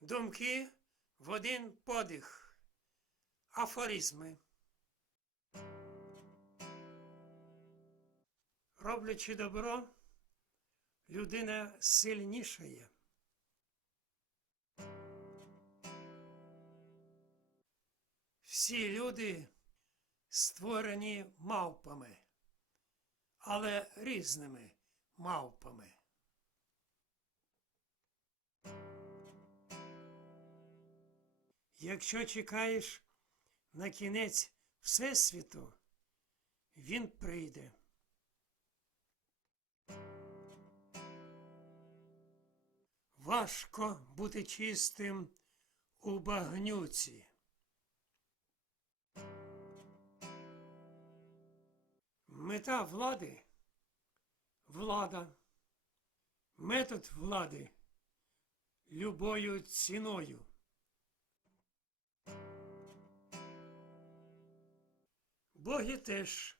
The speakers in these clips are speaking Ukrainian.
Думки в один подих. Афоризми. Роблячи добро, людина сильнішає. Всі люди створені мавпами, але різними мавпами. Якщо чекаєш на кінець Всесвіту, він прийде. Важко бути чистим у багнюці. Мета влади влада. Метод влади любою ціною. Боги теж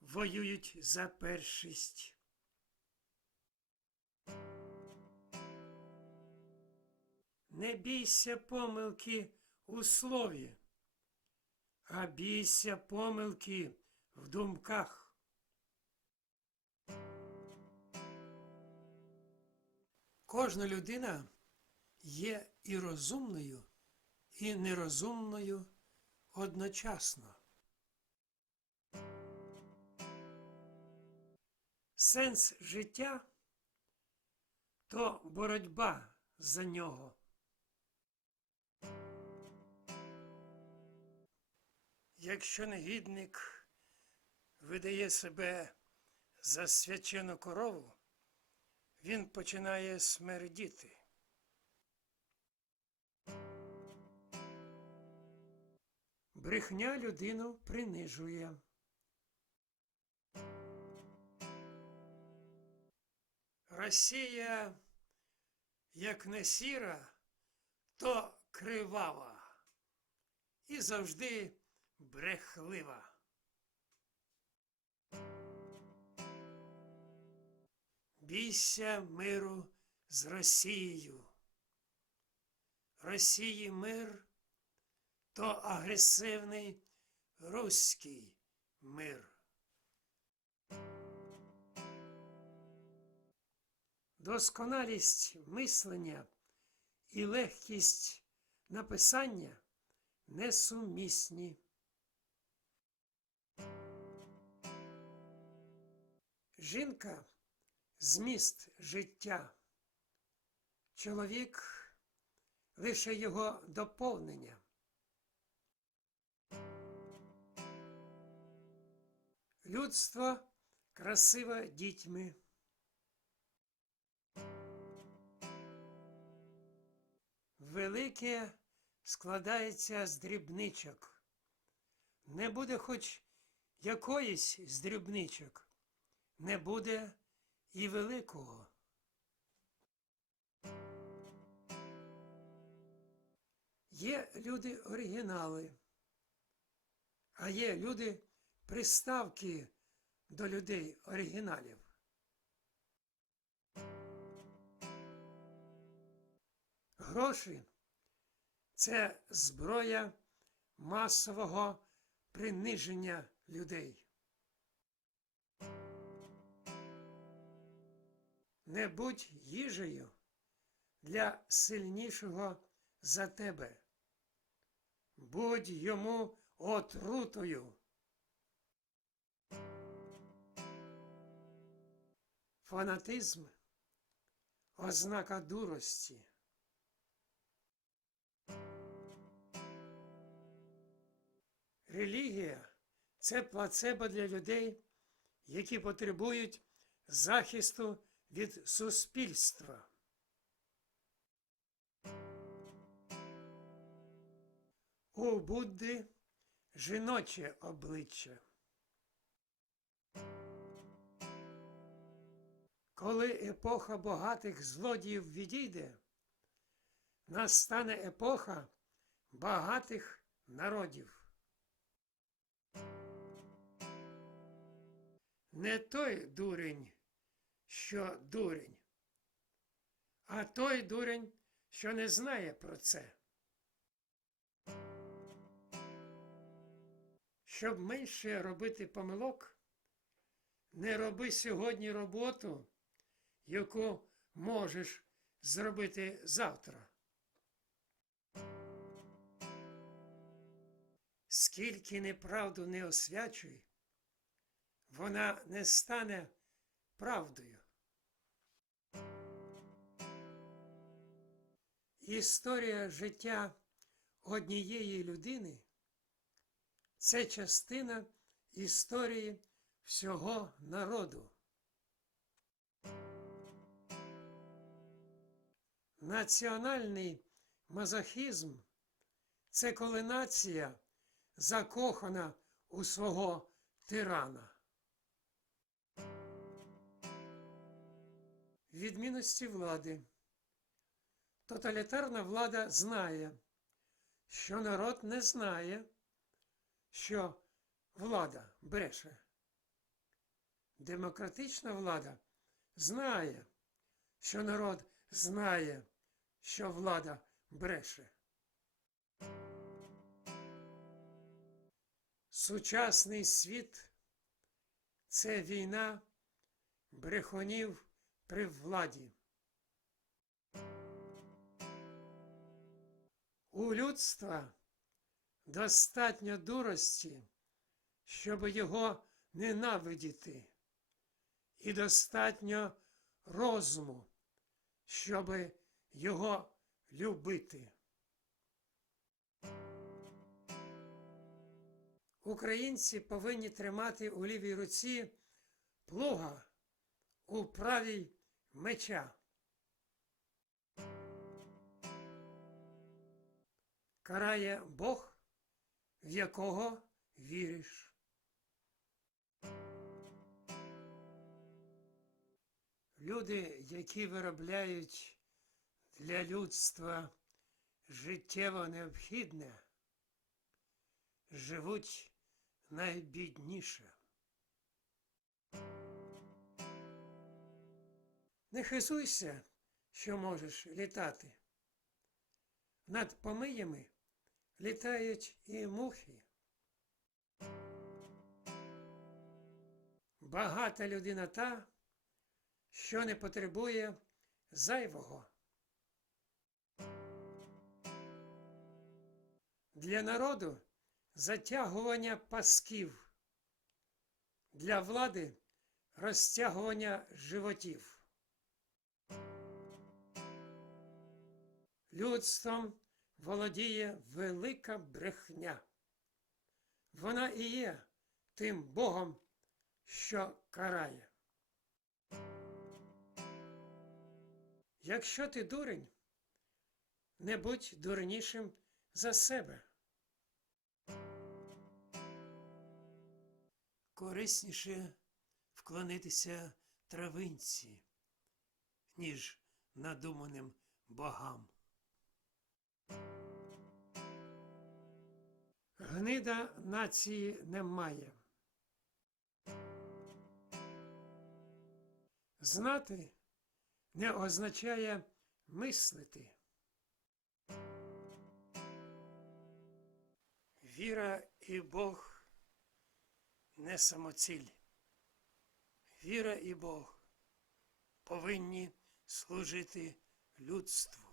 воюють за першість. Не бійся помилки у слові, а бійся помилки в думках. Кожна людина є і розумною, і нерозумною одночасно. Сенс життя то боротьба за нього. Якщо негідник видає себе за свячену корову, він починає смердіти. Брехня людину принижує. Росія, як не сіра, то кривава і завжди брехлива. Бійся миру з Росією. Росії мир то агресивний руський мир. Досконалість мислення і легкість написання несумісні. Жінка зміст життя. Чоловік лише його доповнення. Людство красиве дітьми. Велике складається з дрібничок. Не буде хоч якоїсь з дрібничок, не буде і великого. Є люди оригінали, а є люди приставки до людей оригіналів. Гроші це зброя масового приниження людей. Не будь їжею для сильнішого за тебе. Будь йому отрутою. Фанатизм ознака дурості. Релігія це плацебо для людей, які потребують захисту від суспільства. У Будди жіноче обличчя. Коли епоха багатих злодіїв відійде, настане епоха багатих народів. Не той дурень, що дурень, а той дурень, що не знає про це. Щоб менше робити помилок, не роби сьогодні роботу, яку можеш зробити завтра. Скільки неправду не освячуй, вона не стане правдою. Історія життя однієї людини це частина історії всього народу. Національний мазохізм це коли нація закохана у свого тирана. Відмінності влади. Тоталітарна влада знає, що народ не знає, що влада бреше. Демократична влада знає, що народ знає, що влада бреше. Сучасний світ це війна брехунів при владі. У людства достатньо дурості, щоб його ненавидіти, і достатньо розуму, щоб його любити. Українці повинні тримати у лівій руці плуга, у правій меча. Карає Бог, в якого віриш. Люди, які виробляють для людства життєво необхідне, живуть найбідніше. Не хизуйся, що можеш літати. Над помиями літають і мухи. Багата людина та, що не потребує зайвого. Для народу затягування пасків, для влади розтягування животів. Людством володіє велика брехня. Вона і є тим Богом, що карає. Якщо ти дурень, не будь дурнішим за себе. Корисніше вклонитися травинці, ніж надуманим богам. Гнида нації немає. Знати не означає мислити. Віра і Бог не самоціль. Віра і Бог повинні служити людству.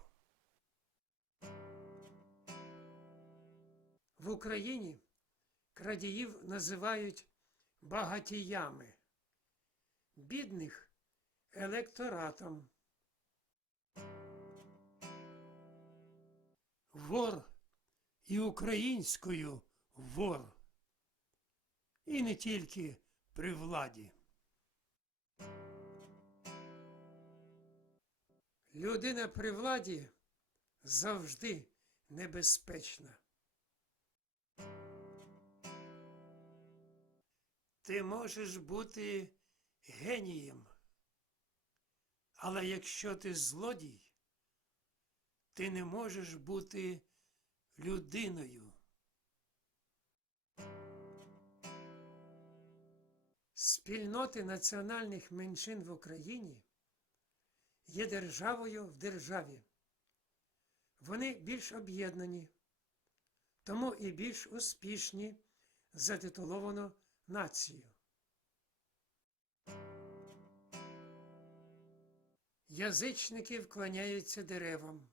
В Україні крадіїв називають багатіями, бідних електоратом. Вор і українською вор. І не тільки при владі. Людина при владі завжди небезпечна. Ти можеш бути генієм, але якщо ти злодій, ти не можеш бути людиною. Спільноти національних меншин в Україні є державою в державі, вони більш об'єднані, тому і більш успішні затитуловано націю. Язичники вклоняються деревам.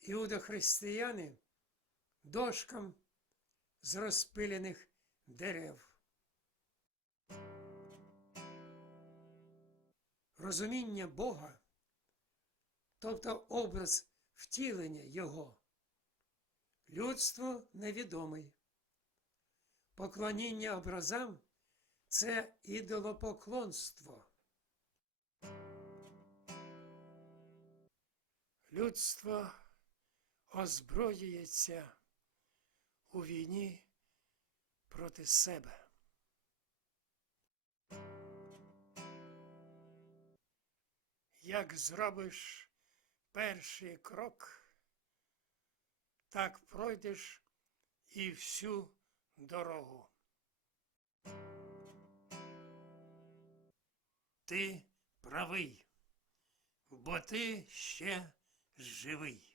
Іудохристияни дошкам з розпилених дерев. Розуміння Бога, тобто образ втілення Його, людству невідомий. Поклоніння образам це ідолопоклонство. Людство озброюється у війні проти себе. Як зробиш перший крок, так пройдеш і всю дорогу. Ти правий, бо ти ще живий.